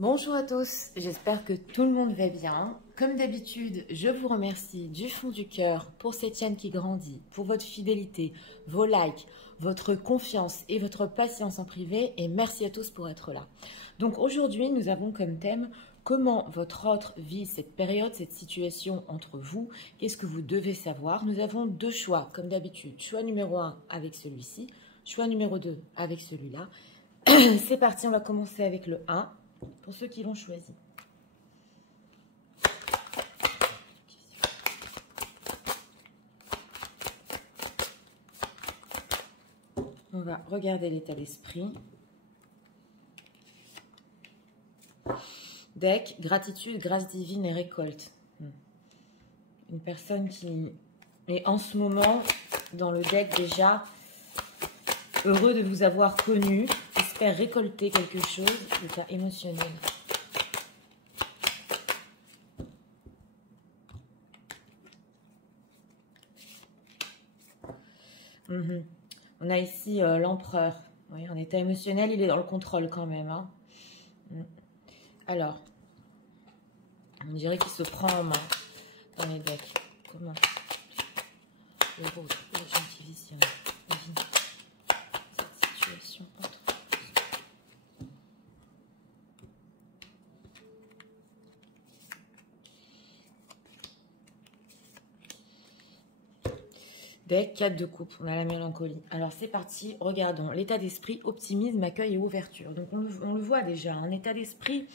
Bonjour à tous, j'espère que tout le monde va bien. Comme d'habitude, je vous remercie du fond du cœur pour cette chaîne qui grandit, pour votre fidélité, vos likes, votre confiance et votre patience en privé, et merci à tous pour être là. Donc aujourd'hui, nous avons comme thème comment votre autre vit cette période, cette situation entre vous, qu'est-ce que vous devez savoir. Nous avons deux choix, comme d'habitude, choix numéro 1 avec celui-ci, choix numéro 2 avec celui-là. C'est parti, on va commencer avec le 1. Pour ceux qui l'ont choisi. On va regarder l'état d'esprit. Deck, gratitude, grâce divine et récolte. Une personne qui est en ce moment dans le deck déjà heureux de vous avoir connu, espère récolter quelque chose, l'état émotionnel. On a ici l'empereur. Oui, en état émotionnel, il est dans le contrôle quand même. Hein. Alors, on dirait qu'il se prend en main dans les decks. Comment le vôtre, les gens qui visionnent, cette situation entre Deck 4 de coupe, on a la mélancolie. Alors c'est parti, regardons. L'état d'esprit, optimisme, accueil et ouverture. Donc on le voit déjà, un état d'esprit,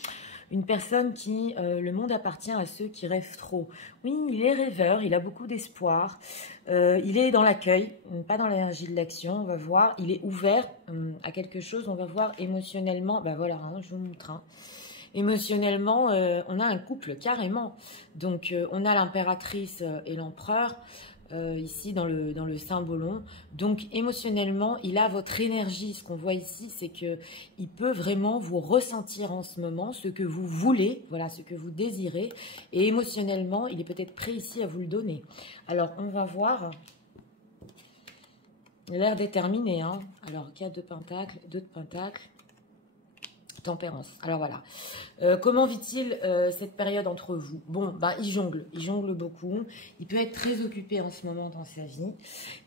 une personne qui, le monde appartient à ceux qui rêvent trop. Oui, il est rêveur, il a beaucoup d'espoir, il est dans l'accueil, pas dans l'énergie de l'action, on va voir. Il est ouvert à quelque chose, on va voir émotionnellement, ben voilà, hein, je vous montre. Hein. Émotionnellement, on a un couple carrément. Donc on a l'impératrice et l'empereur. Ici dans le symbolon. Donc émotionnellement, il a votre énergie. Ce qu'on voit ici, c'est que il peut vraiment vous ressentir en ce moment ce que vous voulez, voilà, ce que vous désirez. Et émotionnellement, il est peut-être prêt ici à vous le donner. Alors, on va voir. Il a l'air déterminé. Hein. Alors, 4 de pentacles, 2 de pentacles. Tempérance. Alors voilà. Comment vit-il cette période entre vous? Bon, bah, il jongle beaucoup. Il peut être très occupé en ce moment dans sa vie.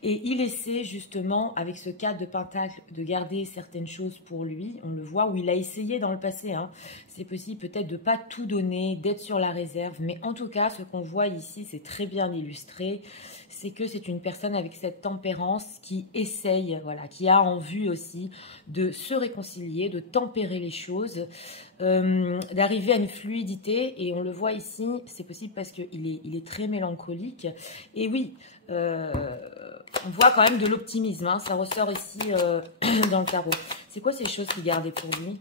Et il essaie justement, avec ce 4 de pentacle, de garder certaines choses pour lui. On le voit, où il a essayé dans le passé. Hein. C'est possible peut-être de ne pas tout donner, d'être sur la réserve. Mais en tout cas, ce qu'on voit ici, c'est très bien illustré. C'est que c'est une personne avec cette tempérance qui essaye, voilà, qui a en vue aussi de se réconcilier, de tempérer les choses, d'arriver à une fluidité. Et on le voit ici, c'est possible parce qu'il est très mélancolique. Et oui, on voit quand même de l'optimisme, hein, ça ressort ici dans le tarot. C'est quoi ces choses qu'il gardait pour lui?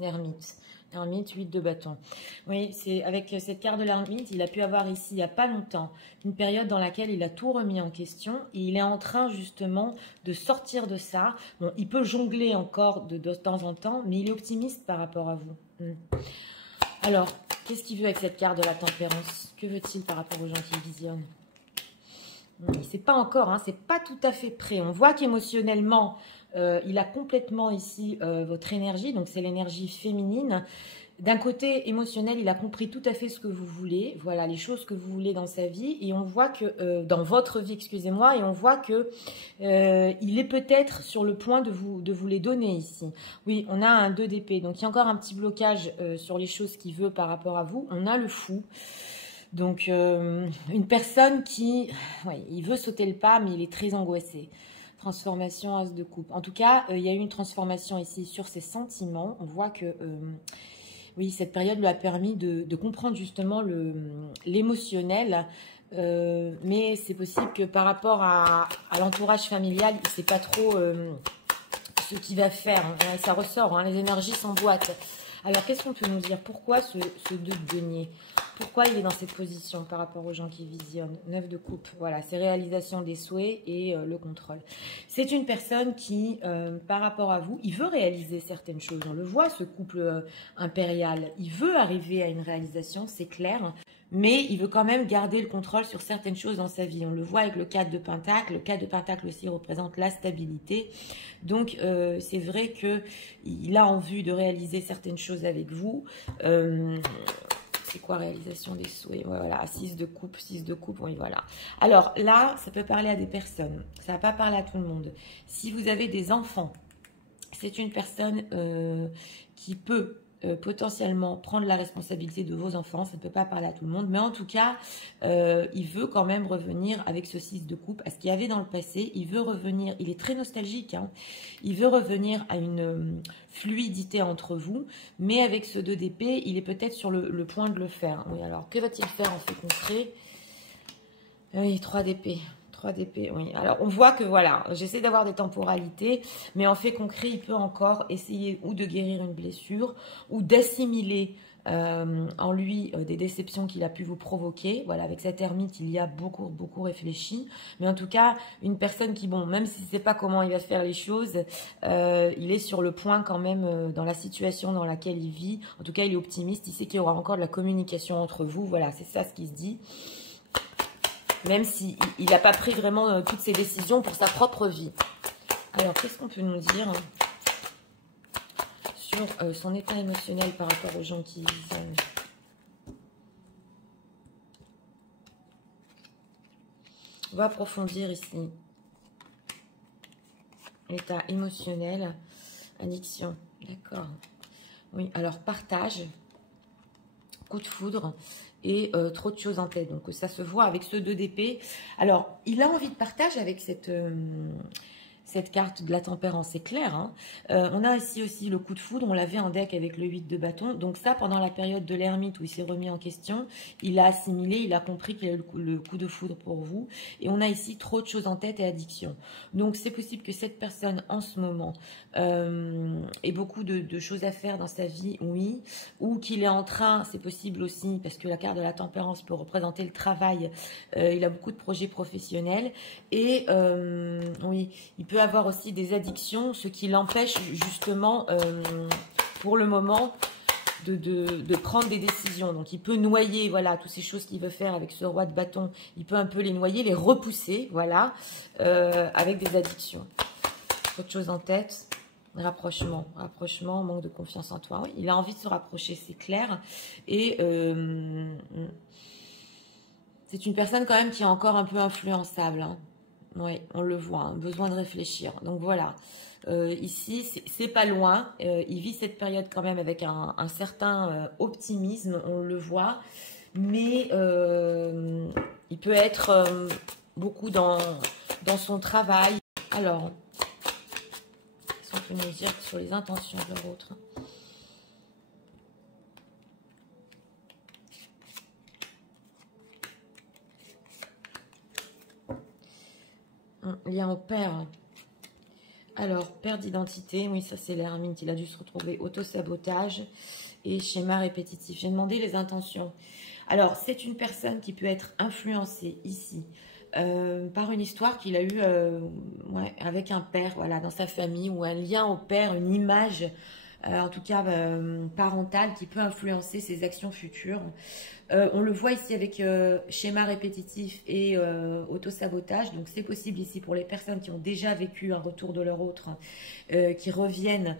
L'ermite. L'ermite, 8 de bâton. Oui, c'est avec cette carte de l'ermite, il a pu avoir ici, il n'y a pas longtemps, une période dans laquelle il a tout remis en question. Et il est en train justement de sortir de ça. Bon, il peut jongler encore de temps en temps, mais il est optimiste par rapport à vous. Alors, qu'est-ce qu'il veut avec cette carte de la tempérance? Que veut-il par rapport aux gens qui visionnent? C'est pas encore, hein, c'est pas tout à fait prêt. On voit qu'émotionnellement, il a complètement ici votre énergie, donc c'est l'énergie féminine. D'un côté émotionnel, il a compris tout à fait ce que vous voulez, voilà, les choses que vous voulez dans sa vie, et on voit que, dans votre vie, excusez-moi, et on voit que il est peut-être sur le point de vous les donner ici. Oui, on a un 2 d'épée, donc il y a encore un petit blocage sur les choses qu'il veut par rapport à vous. On a le fou. Donc, une personne qui, ouais, il veut sauter le pas, mais il est très angoissé. Transformation, as de coupe. En tout cas, il y a eu une transformation ici sur ses sentiments. On voit que, oui, cette période lui a permis de comprendre justement l'émotionnel. Mais c'est possible que par rapport à l'entourage familial, il ne sait pas trop ce qu'il va faire. Hein. Ça ressort, hein, les énergies s'emboîtent. Alors, qu'est-ce qu'on peut nous dire? Pourquoi ce 2 de denier? Pourquoi il est dans cette position par rapport aux gens qui visionnent? 9 de coupe, voilà, c'est réalisation des souhaits et le contrôle. C'est une personne qui, par rapport à vous, il veut réaliser certaines choses. On le voit, ce couple impérial, il veut arriver à une réalisation, c'est clair. Mais il veut quand même garder le contrôle sur certaines choses dans sa vie. On le voit avec le 4 de Pentacle. Le 4 de Pentacle aussi représente la stabilité. Donc, c'est vrai qu'il a en vue de réaliser certaines choses avec vous. C'est quoi réalisation des souhaits? Ouais, voilà, 6 de coupe, oui, voilà. Alors là, ça peut parler à des personnes. Ça ne va pas parler à tout le monde. Si vous avez des enfants, c'est une personne qui peut potentiellement prendre la responsabilité de vos enfants. Ça ne peut pas parler à tout le monde, mais en tout cas, il veut quand même revenir avec ce 6 de coupe à ce qu'il y avait dans le passé. Il veut revenir, il est très nostalgique, hein. Il veut revenir à une fluidité entre vous, mais avec ce 2 d'épée, il est peut-être sur le point de le faire. Oui, alors, que va-t-il faire en fait concret? Oui, 3 d'épée. 3 d'épée, oui. Alors, on voit que, voilà, j'essaie d'avoir des temporalités, mais en fait concret, il peut encore essayer ou de guérir une blessure, ou d'assimiler en lui des déceptions qu'il a pu vous provoquer. Voilà, avec cette ermite, il y a beaucoup, beaucoup réfléchi. Mais en tout cas, une personne qui, bon, même s'il ne sait pas comment il va faire les choses, il est sur le point quand même, dans la situation dans laquelle il vit. En tout cas, il est optimiste. Il sait qu'il y aura encore de la communication entre vous. Voilà, c'est ça ce qui se dit. Même s'il n'a pas pris vraiment toutes ses décisions pour sa propre vie. Alors, qu'est-ce qu'on peut nous dire sur son état émotionnel par rapport aux gens qui aiment? On va approfondir ici. État émotionnel, addiction. D'accord. Oui, alors partage, coup de foudre. Et trop de choses en tête. Donc ça se voit avec ce 2 d'épée. Alors, il a envie de partage avec cette carte de la tempérance, c'est clair. Hein. On a ici aussi le coup de foudre. On l'avait en deck avec le 8 de bâton. Donc ça, pendant la période de l'ermite où il s'est remis en question, il a assimilé, il a compris qu'il a eu le coup de foudre pour vous. Et on a ici trop de choses en tête et addiction. Donc c'est possible que cette personne, en ce moment, ait beaucoup de choses à faire dans sa vie, oui. Ou qu'il est en train, c'est possible aussi, parce que la carte de la tempérance peut représenter le travail. Il a beaucoup de projets professionnels. Et oui, il peut avoir aussi des addictions, ce qui l'empêche justement, pour le moment, de prendre des décisions. Donc, il peut noyer, voilà, toutes ces choses qu'il veut faire avec ce roi de bâton. Il peut un peu les noyer, les repousser, voilà, avec des addictions. Autre chose en tête. Rapprochement, manque de confiance en toi. Oui, il a envie de se rapprocher, c'est clair. Et c'est une personne quand même qui est encore un peu influençable. Hein. Oui, on le voit, hein, besoin de réfléchir. Donc voilà, ici, c'est pas loin. Il vit cette période quand même avec un certain optimisme, on le voit. Mais il peut être beaucoup dans son travail. Alors, qu'est-ce qu'on peut nous dire sur les intentions de l'autre? Lien au père. Alors, perte d'identité, oui, ça c'est l'ermite. Il a dû se retrouver auto-sabotage et schéma répétitif. J'ai demandé les intentions. Alors, c'est une personne qui peut être influencée ici par une histoire qu'il a eue avec un père, voilà, dans sa famille, ou un lien au père, une image, en tout cas parentale, qui peut influencer ses actions futures. On le voit ici avec schéma répétitif et auto-sabotage. Donc, c'est possible ici pour les personnes qui ont déjà vécu un retour de leur autre, qui reviennent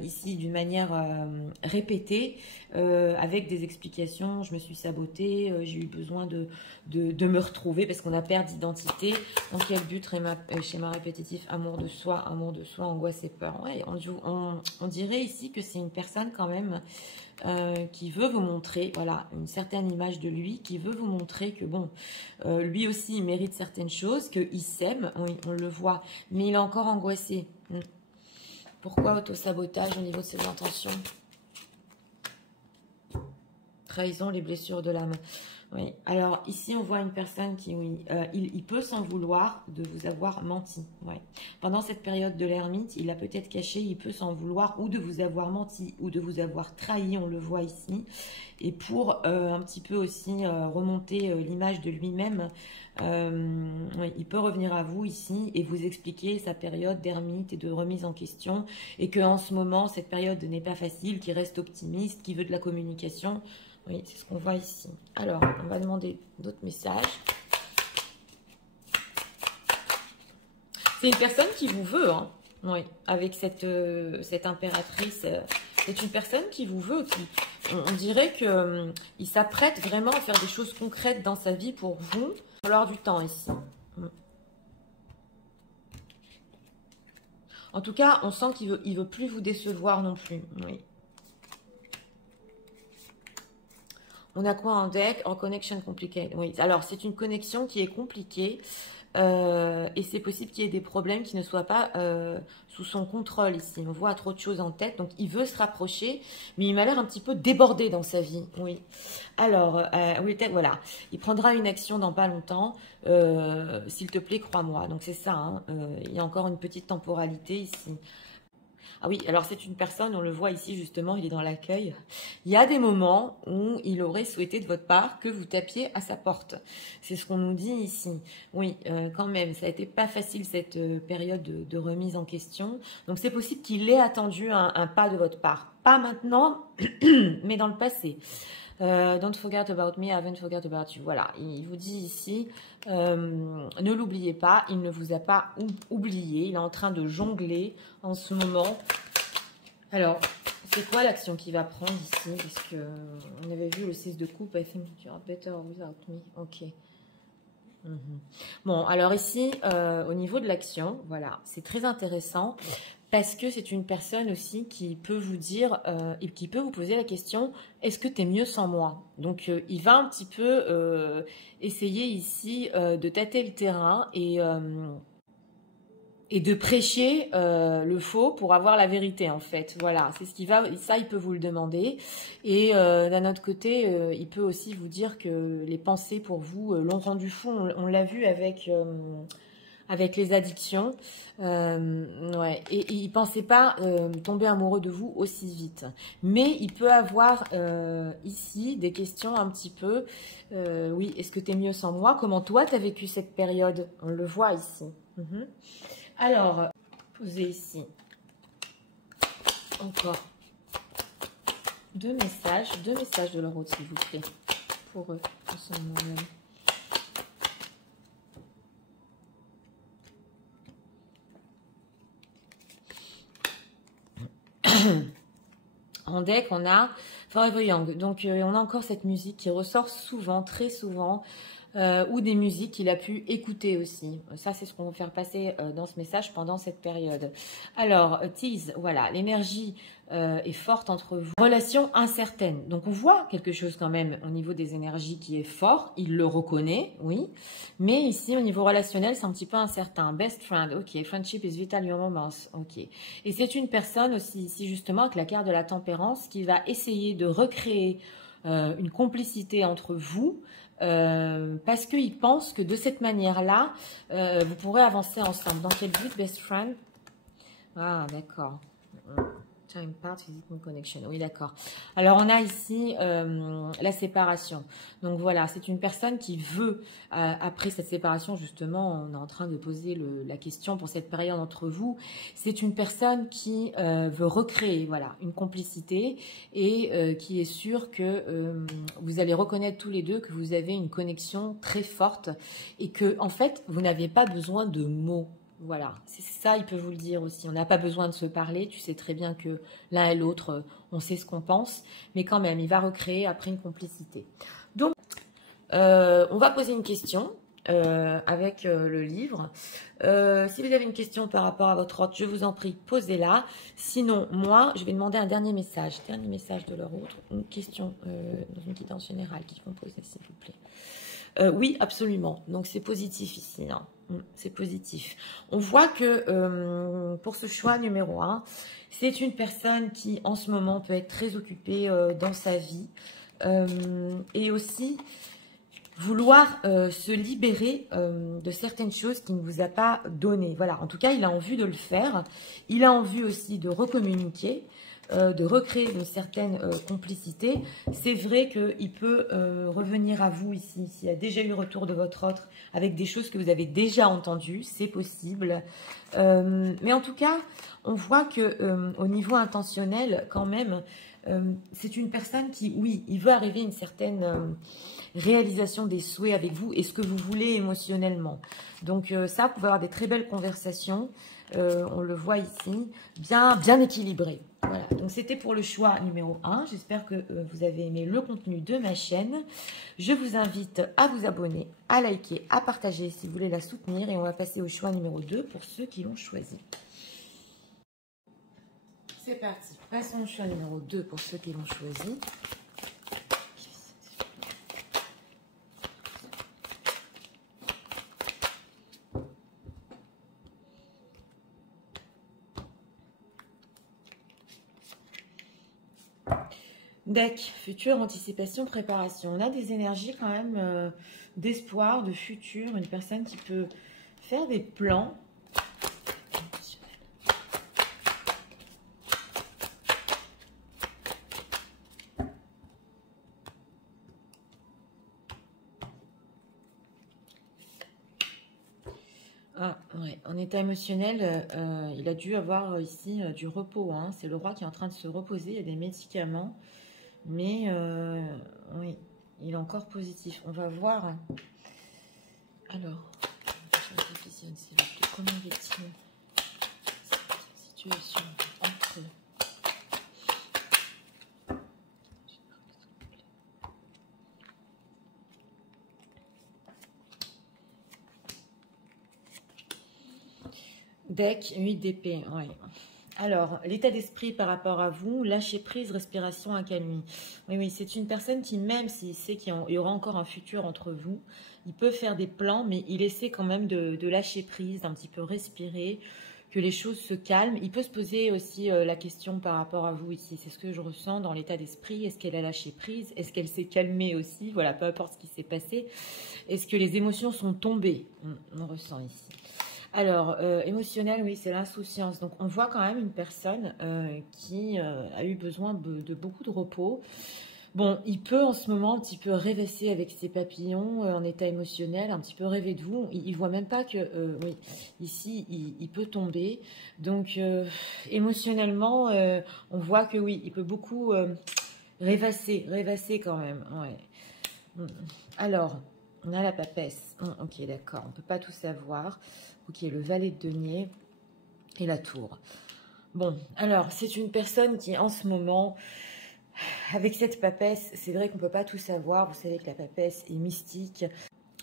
ici d'une manière répétée, avec des explications. Je me suis sabotée, j'ai eu besoin de me retrouver parce qu'on a perdu d'identité. Dans quel but? Schéma répétitif, amour de soi, angoisse et peur. Ouais, on dirait ici que c'est une personne quand même qui veut vous montrer, voilà, une certaine image de lui, qui veut vous montrer que, bon, lui aussi, il mérite certaines choses, qu'il s'aime, on le voit, mais il est encore angoissé. Pourquoi auto-sabotage au niveau de ses intentions? Trahison, les blessures de l'âme. Oui, alors ici on voit une personne qui, oui, il peut s'en vouloir de vous avoir menti. Ouais. Pendant cette période de l'ermite, il a peut-être caché, il peut s'en vouloir ou de vous avoir menti ou de vous avoir trahi, on le voit ici. Et pour un petit peu aussi remonter l'image de lui-même, oui, il peut revenir à vous ici et vous expliquer sa période d'ermite et de remise en question et qu'en ce moment, cette période n'est pas facile, qu'il reste optimiste, qu'il veut de la communication. Oui, c'est ce qu'on voit ici. Alors, on va demander d'autres messages. C'est une personne qui vous veut, hein. Oui, avec cette impératrice. C'est une personne qui vous veut. On dirait qu'il s'apprête vraiment à faire des choses concrètes dans sa vie pour vous. Il va falloir du temps ici. En tout cas, on sent qu'il veut plus vous décevoir non plus. Oui. On a quoi en deck? En connection complicated. Oui, alors c'est une connexion qui est compliquée et c'est possible qu'il y ait des problèmes qui ne soient pas sous son contrôle ici. On voit trop de choses en tête, donc il veut se rapprocher, mais il m'a l'air un petit peu débordé dans sa vie. Oui. Alors, oui, voilà, il prendra une action dans pas longtemps. S'il te plaît, crois-moi. Donc c'est ça. Hein, il y a encore une petite temporalité ici. Ah oui, alors c'est une personne, on le voit ici justement, il est dans l'accueil. Il y a des moments où il aurait souhaité de votre part que vous tapiez à sa porte. C'est ce qu'on nous dit ici. Oui, quand même, ça a été pas facile cette période de remise en question. Donc c'est possible qu'il ait attendu un pas de votre part. Pas maintenant, mais dans le passé. Don't forget about me, I haven't forget about you. Voilà, il vous dit ici, ne l'oubliez pas, il ne vous a pas oublié. Il est en train de jongler en ce moment. Alors, c'est quoi l'action qu'il va prendre ici? Parce que on avait vu le 6 de coupe. I think you're better without me. Ok. Bon, alors ici, au niveau de l'action, voilà, c'est très intéressant. Parce que c'est une personne aussi qui peut vous dire, et qui peut vous poser la question, est-ce que tu es mieux sans moi? Donc, il va un petit peu essayer ici de tâter le terrain et de prêcher le faux pour avoir la vérité, en fait. Voilà, c'est ce qui va, ça, il peut vous le demander. Et d'un autre côté, il peut aussi vous dire que les pensées pour vous l'ont rendu fou. On l'a vu avec les addictions, ouais, et il ne pensait pas tomber amoureux de vous aussi vite. Mais il peut avoir ici des questions un petit peu, oui, est-ce que tu es mieux sans moi? Comment toi, tu as vécu cette période? On le voit ici. Alors, posez ici encore deux messages de l'euro, s'il vous plaît, pour eux, en ce moment même. En deck, on a Forever Young. Donc, on a encore cette musique qui ressort souvent, très souvent, ou des musiques qu'il a pu écouter aussi. Ça, c'est ce qu'on va faire passer dans ce message pendant cette période. Alors, tease, voilà, l'énergie est forte entre vous. Relation incertaine. Donc, on voit quelque chose quand même au niveau des énergies qui est fort. Il le reconnaît, oui. Mais ici, au niveau relationnel, c'est un petit peu incertain. Best friend, ok. Friendship is vital, your romance, ok. Et c'est une personne aussi ici, justement, avec la carte de la tempérance, qui va essayer de recréer une complicité entre vous, parce qu'il pense que de cette manière-là, vous pourrez avancer ensemble. Dans quel but, best friend? Ah, d'accord. Time part, physical connection. Oui, d'accord. Alors, on a ici la séparation. Donc, voilà, c'est une personne qui veut, après cette séparation, justement, on est en train de poser la question pour cette période entre vous. C'est une personne qui veut recréer, voilà, une complicité et qui est sûre que vous allez reconnaître tous les deux que vous avez une connexion très forte et que, en fait, vous n'avez pas besoin de mots. Voilà, c'est ça, il peut vous le dire aussi. On n'a pas besoin de se parler. Tu sais très bien que l'un et l'autre, on sait ce qu'on pense. Mais quand même, il va recréer après une complicité. Donc, on va poser une question avec le livre. Si vous avez une question par rapport à votre ordre, je vous en prie, posez-la. Sinon, moi, je vais demander un dernier message. Dernier message de leur autre. Une question dans une guidance générale qu'ils vont poser, s'il vous plaît. Oui, absolument. Donc, c'est positif ici, hein. C'est positif. On voit que pour ce choix numéro 1, c'est une personne qui, en ce moment, peut être très occupée dans sa vie. Et aussi, vouloir se libérer de certaines choses qu'il ne vous a pas données. Voilà, en tout cas, il a envie de le faire. Il a envie aussi de recommuniquer, de recréer une certaine complicité. C'est vrai qu'il peut revenir à vous ici, s'il y a déjà eu le retour de votre autre, avec des choses que vous avez déjà entendues, c'est possible. Mais en tout cas, on voit que au niveau intentionnel, quand même, c'est une personne qui, oui, il veut arriver à une certaine réalisation des souhaits avec vous et ce que vous voulez émotionnellement. Donc ça, vous pouvez avoir des très belles conversations. On le voit ici, bien équilibré. Voilà, donc c'était pour le choix numéro 1. J'espère que vous avez aimé le contenu de ma chaîne. Je vous invite à vous abonner, à liker, à partager si vous voulez la soutenir. Et on va passer au choix numéro 2 pour ceux qui l'ont choisi. C'est parti. Passons au choix numéro 2 pour ceux qui l'ont choisi. Deck, futur, anticipation, préparation. On a des énergies quand même d'espoir, de futur. Une personne qui peut faire des plans. Ah, ouais. En état émotionnel, il a dû avoir ici du repos. Hein. C'est le roi qui est en train de se reposer. Il y a des médicaments. Mais oui, il est encore positif. On va voir. Alors, comment est-il cette situation entre eux? Deck 8 d'épée, oui. Alors, l'état d'esprit par rapport à vous, lâcher prise, respiration, accalmie. Oui, oui, c'est une personne qui, même s'il sait qu'il y aura encore un futur entre vous, il peut faire des plans, mais il essaie quand même de lâcher prise, d'un petit peu respirer, que les choses se calment. Il peut se poser aussi la question par rapport à vous ici. C'est ce que je ressens dans l'état d'esprit. Est-ce qu'elle a lâché prise? Est-ce qu'elle s'est calmée aussi? Voilà, peu importe ce qui s'est passé. Est-ce que les émotions sont tombées? On ressent ici. Alors, émotionnel, oui, c'est l'insouciance. Donc, on voit quand même une personne qui a eu besoin de beaucoup de repos. Bon, il peut en ce moment un petit peu rêvasser avec ses papillons en état émotionnel, un petit peu rêver de vous. Il ne voit même pas que, oui, ici, il peut tomber. Donc, émotionnellement, on voit que oui, il peut beaucoup rêvasser quand même. Ouais. Alors, on a la papesse. Ok, d'accord, on ne peut pas tout savoir. Ok, le valet de denier et la tour. Bon, alors, c'est une personne qui, en ce moment, avec cette papesse, c'est vrai qu'on ne peut pas tout savoir. Vous savez que la papesse est mystique.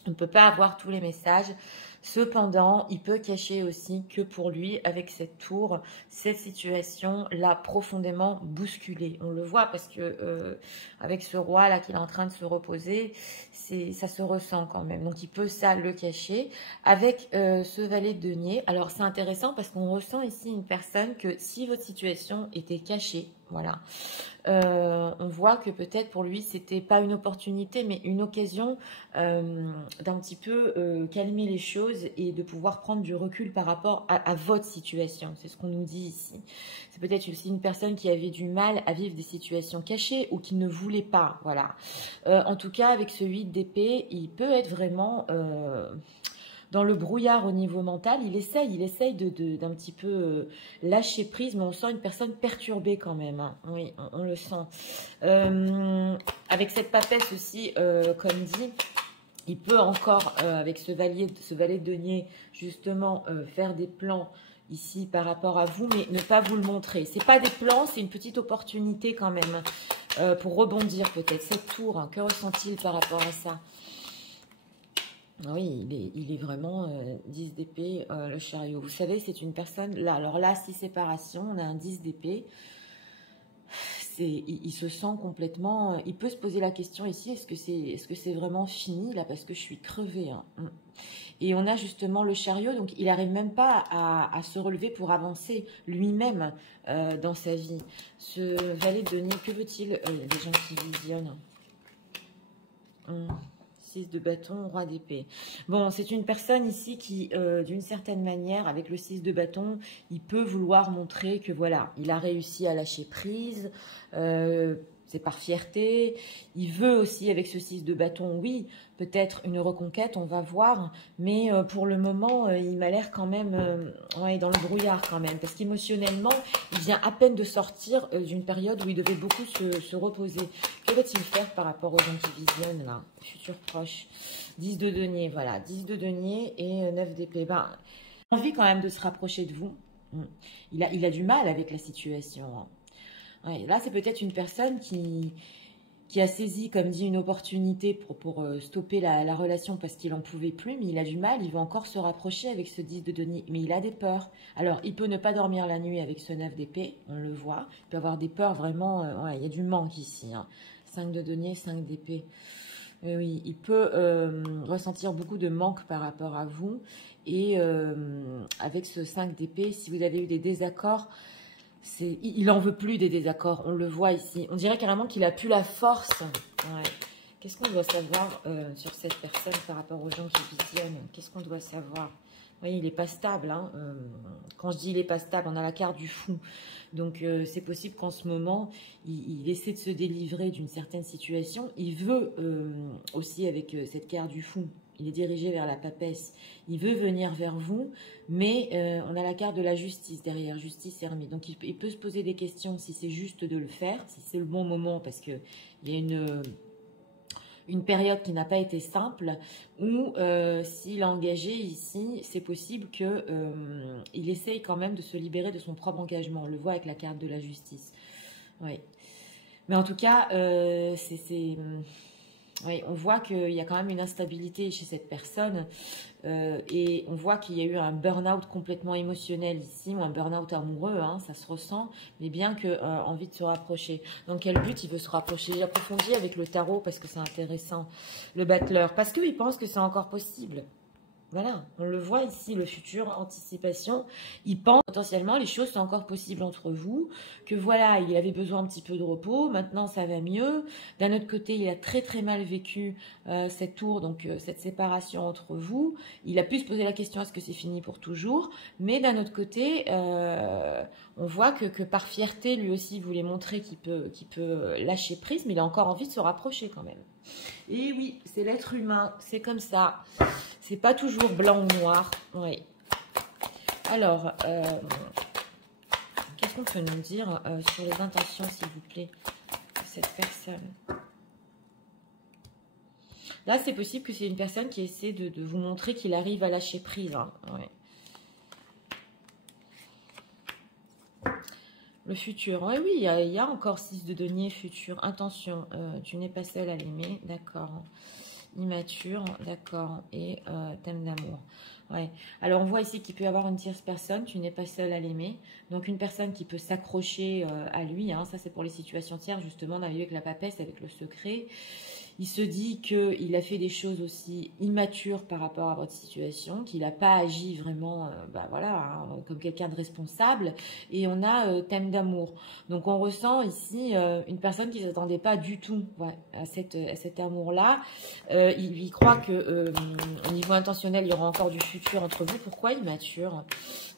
On ne peut pas avoir tous les messages. Cependant, il peut cacher aussi que pour lui, avec cette tour, cette situation l'a profondément bousculé. On le voit parce que avec ce roi là qui est en train de se reposer, ça se ressent quand même. Donc il peut ça le cacher. Avec ce valet de denier, alors c'est intéressant parce qu'on ressent ici une personne que si votre situation était cachée, voilà, on voit que peut-être pour lui c'était pas une opportunité mais une occasion d'un petit peu calmer les choses et de pouvoir prendre du recul par rapport à votre situation. C'est ce qu'on nous dit ici. C'est peut-être aussi une personne qui avait du mal à vivre des situations cachées ou qui ne voulait pas. Voilà. En tout cas, avec ce 8 d'épée, il peut être vraiment dans le brouillard au niveau mental. Il essaye d'un petit peu lâcher prise, mais on sent une personne perturbée quand même. Hein. Oui, on le sent. Avec cette papesse aussi, comme dit, il peut encore, avec ce valet de denier, justement, faire des plans ici par rapport à vous, mais ne pas vous le montrer. C'est pas des plans, c'est une petite opportunité quand même pour rebondir peut-être. Cette tour, hein, que ressent-il par rapport à ça? Oui, il est vraiment 10 d'épée, le chariot. Vous savez, c'est une personne, là, alors là, 6 séparations, on a un 10 d'épée. Il se sent complètement... Il peut se poser la question ici, est-ce que c'est vraiment fini, là, parce que je suis crevée. Hein. Et on a justement le chariot, donc il n'arrive même pas à se relever pour avancer lui-même dans sa vie. Ce valet de denier, que veut-il, les gens qui visionnent? 6 de bâton, roi d'épée. Bon, c'est une personne ici qui, d'une certaine manière, avec le 6 de bâton, il peut vouloir montrer que voilà, il a réussi à lâcher prise, c'est par fierté. Il veut aussi, avec ce 6 de bâton, oui, peut-être une reconquête, on va voir. Mais pour le moment, il m'a l'air quand même ouais, dans le brouillard quand même. Parce qu'émotionnellement, il vient à peine de sortir d'une période où il devait beaucoup se reposer. Que va-t-il faire par rapport aux gens qui visionnent, là? Futur proche. 10 de denier, voilà. 10 de denier et 9 d'épée. Ben, il a envie quand même de se rapprocher de vous. Il a du mal avec la situation, hein. Ouais, là, c'est peut-être une personne qui a saisi, comme dit, une opportunité pour stopper la relation parce qu'il n'en pouvait plus, mais il a du mal, il veut encore se rapprocher avec ce 10 de denier, mais il a des peurs. Alors, il peut ne pas dormir la nuit avec ce 9 d'épée, on le voit, il peut avoir des peurs vraiment, ouais, il y a du manque ici, hein. 5 de denier, 5 d'épée. Oui, il peut ressentir beaucoup de manque par rapport à vous, et avec ce 5 d'épée, si vous avez eu des désaccords, il n'en veut plus des désaccords, on le voit ici. On dirait carrément qu'il n'a plus la force. Ouais. Qu'est-ce qu'on doit savoir sur cette personne par rapport aux gens qui visionnent? Qu'est-ce qu'on doit savoir? Vous voyez, il n'est pas stable, hein. Quand je dis il n'est pas stable, on a la carte du fou. Donc, c'est possible qu'en ce moment, il essaie de se délivrer d'une certaine situation. Il veut aussi, avec cette carte du fou, il est dirigé vers la papesse. Il veut venir vers vous, mais on a la carte de la justice derrière, justice ermite. Donc, il peut se poser des questions si c'est juste de le faire, si c'est le bon moment, parce qu'il y a une période qui n'a pas été simple, ou s'il a engagé ici, c'est possible qu'il essaye quand même de se libérer de son propre engagement. On le voit avec la carte de la justice. Oui. Mais en tout cas, oui, on voit qu'il y a quand même une instabilité chez cette personne et on voit qu'il y a eu un burn-out complètement émotionnel ici, ou un burn-out amoureux, hein, ça se ressent, mais bien que envie de se rapprocher. Dans quel but il veut se rapprocher? J'approfondis avec le tarot parce que c'est intéressant, le battleur, parce qu'il pense que c'est encore possible. Voilà, on le voit ici, le futur, anticipation. Il pense potentiellement les choses sont encore possibles entre vous, que voilà, il avait besoin un petit peu de repos, maintenant ça va mieux. D'un autre côté, il a très très mal vécu cette tour, donc cette séparation entre vous. Il a pu se poser la question, est-ce que c'est fini pour toujours? Mais d'un autre côté, on voit que par fierté, lui aussi, il voulait montrer qu'il peut lâcher prise, mais il a encore envie de se rapprocher quand même. Et oui, c'est l'être humain, c'est comme ça. C'est pas toujours blanc ou noir. Oui. Alors, qu'est-ce qu'on peut nous dire sur les intentions, s'il vous plaît, de cette personne? Là, c'est possible que c'est une personne qui essaie de vous montrer qu'il arrive à lâcher prise, hein. Ouais. Le futur. Oui, oui, il y a encore 6 de denier futur. Intention, tu n'es pas seul à l'aimer. D'accord. Immature, d'accord. Et thème d'amour. Ouais. Alors, on voit ici qu'il peut y avoir une tierce personne. Tu n'es pas seul à l'aimer. Donc, une personne qui peut s'accrocher à lui. Hein. Ça, c'est pour les situations tierces, justement. On a vu avec la papesse, avec le secret. Il se dit qu'il a fait des choses aussi immatures par rapport à votre situation, qu'il n'a pas agi vraiment voilà, hein, comme quelqu'un de responsable. Et on a thème d'amour. Donc on ressent ici une personne qui ne s'attendait pas du tout à cet amour-là. Il croit que au niveau intentionnel, il y aura encore du futur entre vous. Pourquoi immature?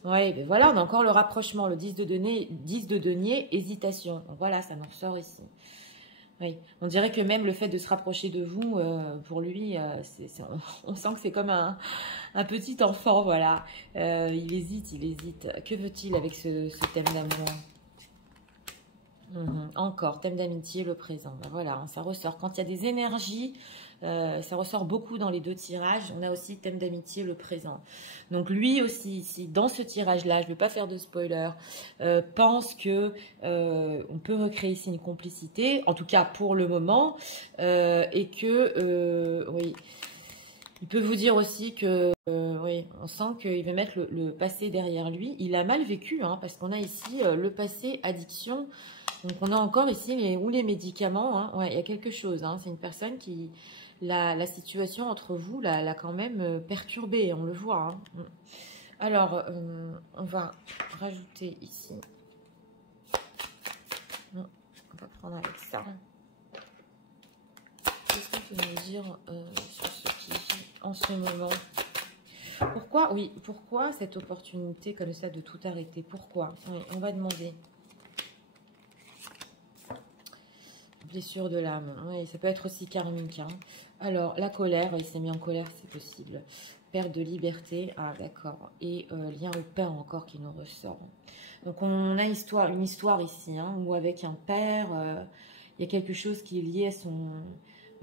Ouais, ben voilà, on a encore le rapprochement, le 10 de denier, hésitation. Donc voilà, ça nous ressort ici. Oui, on dirait que même le fait de se rapprocher de vous, pour lui, on sent que c'est comme un petit enfant, voilà. Il hésite, il hésite. Que veut-il avec ce thème d'amour? Encore, thème d'amitié, le présent. Ben voilà, hein, ça ressort. Quand il y a des énergies, ça ressort beaucoup dans les deux tirages. On a aussi thème d'amitié, le présent. Donc lui aussi, ici, dans ce tirage-là, je ne vais pas faire de spoiler, pense que on peut recréer ici une complicité, en tout cas pour le moment, et que, oui, il peut vous dire aussi que, oui, on sent qu'il veut mettre le passé derrière lui. Il a mal vécu, hein, parce qu'on a ici le passé, addiction. Donc, on a encore ici les médicaments. Hein. Ouais, il y a quelque chose. Hein. C'est une personne qui... La situation entre vous l'a quand même perturbée. On le voit. Hein. Alors, on va rajouter ici. On va prendre avec ça. Qu'est-ce qu'on peut nous dire sur ce qui vit en ce moment? Pourquoi, oui, pourquoi cette opportunité comme ça de tout arrêter? Pourquoi? Oui, on va demander. Blessure de l'âme, oui, ça peut être aussi karmique. Hein. Alors, la colère, il s'est mis en colère, c'est possible. Perte de liberté, ah d'accord. Et lien au père encore qui nous ressort. Donc, on a une histoire ici, hein, où avec un père, il y a quelque chose qui est lié à son...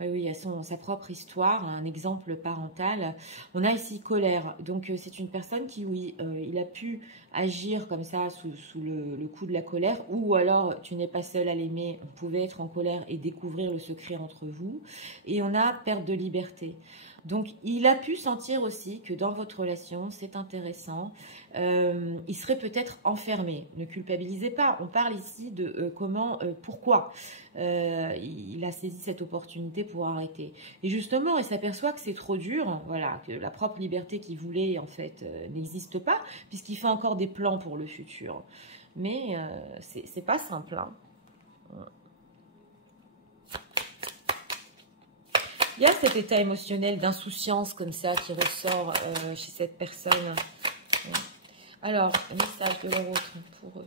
Oui, à sa propre histoire, un exemple parental. On a ici colère. Donc, c'est une personne qui, oui, il a pu agir comme ça sous le coup de la colère. Ou alors, tu n'es pas seul à l'aimer. On pouvait être en colère et découvrir le secret entre vous. Et on a perte de liberté. Donc, il a pu sentir aussi que dans votre relation, c'est intéressant. Il serait peut-être enfermé. Ne culpabilisez pas. On parle ici de pourquoi il a saisi cette opportunité pour arrêter. Et justement, il s'aperçoit que c'est trop dur, voilà, que la propre liberté qu'il voulait, en fait, n'existe pas, puisqu'il fait encore des plans pour le futur. Mais c'est pas simple, hein. Il y a cet état émotionnel d'insouciance comme ça qui ressort chez cette personne. Alors, un message de leur autre pour eux.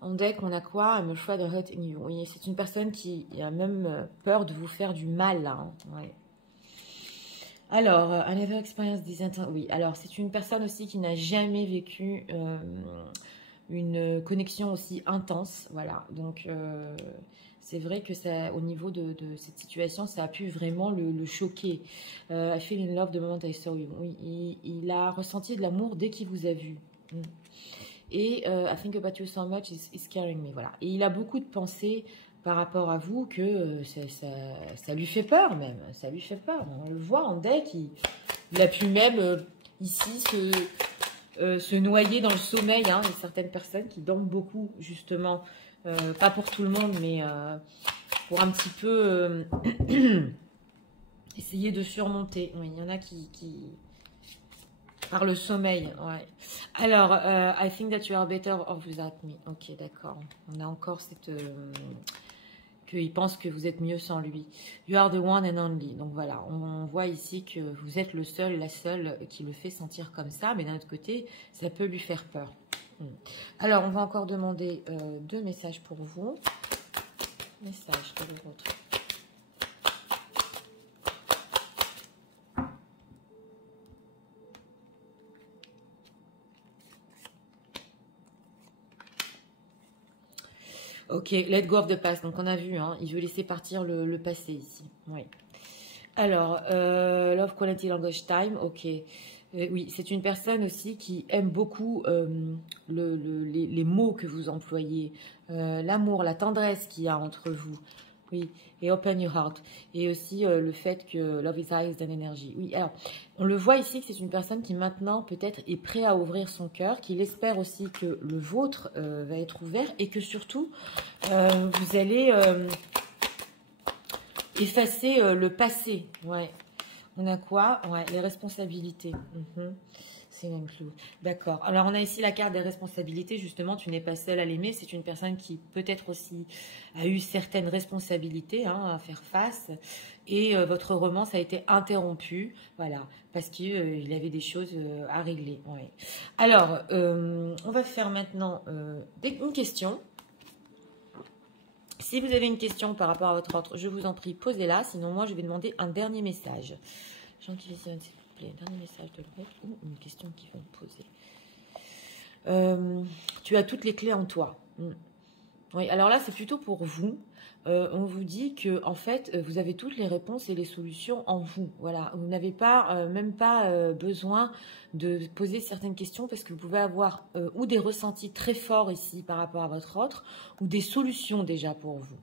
En deck, on a quoi? I'm afraid of hurting you. Oui, c'est une personne qui a même peur de vous faire du mal, là. Hein. Ouais. Alors, I never experienced this intense... Oui, alors, c'est une personne aussi qui n'a jamais vécu une connexion aussi intense. Voilà, donc... c'est vrai que ça, au niveau de cette situation, ça a pu vraiment le choquer. I feel in love the moment I saw you. Oui, il a ressenti de l'amour dès qu'il vous a vu. Et I think about you so much, it's scaring me. Voilà. Et il a beaucoup de pensées par rapport à vous que ça lui fait peur même. Ça lui fait peur. On le voit en deck. Il a pu même ici se noyer dans le sommeil. Hein. Il y a certaines personnes qui dorment beaucoup justement. Pas pour tout le monde, mais pour un petit peu essayer de surmonter. Oui, il y en a qui par le sommeil. Ouais. Alors, I think that you are better off without me. Ok, d'accord. On a encore cette... qu'il pense que vous êtes mieux sans lui. You are the one and only. Donc voilà, on voit ici que vous êtes le seul, la seule qui le fait sentir comme ça. Mais d'un autre côté, ça peut lui faire peur. Alors, on va encore demander 2 messages pour vous. Message de l'autre. Ok, let go of the past. Donc, on a vu, hein, il veut laisser partir le passé ici. Oui. Alors, love quality language time. Ok. Oui, c'est une personne aussi qui aime beaucoup les mots que vous employez, l'amour, la tendresse qu'il y a entre vous. Oui, et open your heart. Et aussi le fait que love is eyes than energy. Oui, alors, on le voit ici que c'est une personne qui maintenant peut-être est prêt à ouvrir son cœur, qu'il espère aussi que le vôtre va être ouvert et que surtout, vous allez effacer le passé. Ouais. On a quoi? Ouais, les responsabilités. C'est même clou. D'accord. Alors, on a ici la carte des responsabilités. Justement, tu n'es pas seule à l'aimer. C'est une personne qui peut-être aussi a eu certaines responsabilités à faire face. Et votre romance a été interrompue. Voilà. Parce qu'il avait des choses à régler. Ouais. Alors, on va faire maintenant une question. Si vous avez une question par rapport à votre autre, je vous en prie, posez-la. Sinon, moi, je vais demander un dernier message. Jean qui visionne, s'il vous plaît, un dernier message de l'autre ou une question qu'ils vont poser. Tu as toutes les clés en toi. Oui, alors là, c'est plutôt pour vous. On vous dit que en fait, vous avez toutes les réponses et les solutions en vous. Voilà, vous n'avez pas, même pas besoin de poser certaines questions parce que vous pouvez avoir ou des ressentis très forts ici par rapport à votre autre ou des solutions déjà pour vous.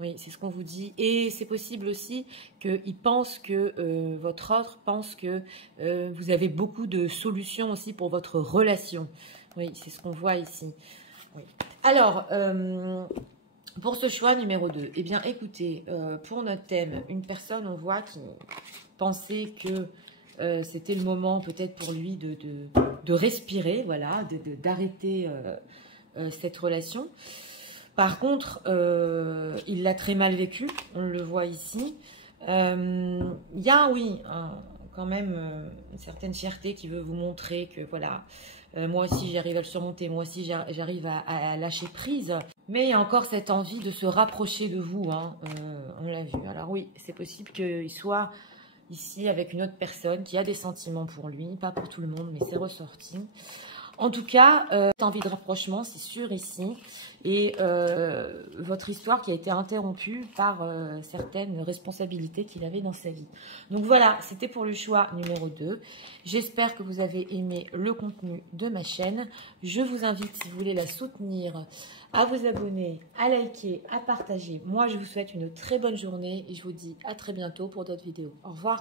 Oui, c'est ce qu'on vous dit. Et c'est possible aussi qu'il pense que votre autre pense que vous avez beaucoup de solutions aussi pour votre relation. Oui, c'est ce qu'on voit ici. Oui. Alors, pour ce choix numéro 2, eh bien, écoutez, pour notre thème, une personne, on voit qui pensait que c'était le moment peut-être pour lui de respirer, voilà, d'arrêter cette relation. Par contre, il l'a très mal vécu, on le voit ici. Il y a, oui, quand même une certaine fierté qui veut vous montrer que, voilà, moi aussi j'arrive à le surmonter, moi aussi j'arrive à lâcher prise. Mais il y a encore cette envie de se rapprocher de vous, hein, on l'a vu. Alors oui, c'est possible qu'il soit ici avec une autre personne qui a des sentiments pour lui, pas pour tout le monde, mais c'est ressorti. En tout cas, envie de rapprochement, c'est sûr ici. Et votre histoire qui a été interrompue par certaines responsabilités qu'il avait dans sa vie. Donc voilà, c'était pour le choix numéro 2. J'espère que vous avez aimé le contenu de ma chaîne. Je vous invite, si vous voulez la soutenir, à vous abonner, à liker, à partager. Moi, je vous souhaite une très bonne journée et je vous dis à très bientôt pour d'autres vidéos. Au revoir.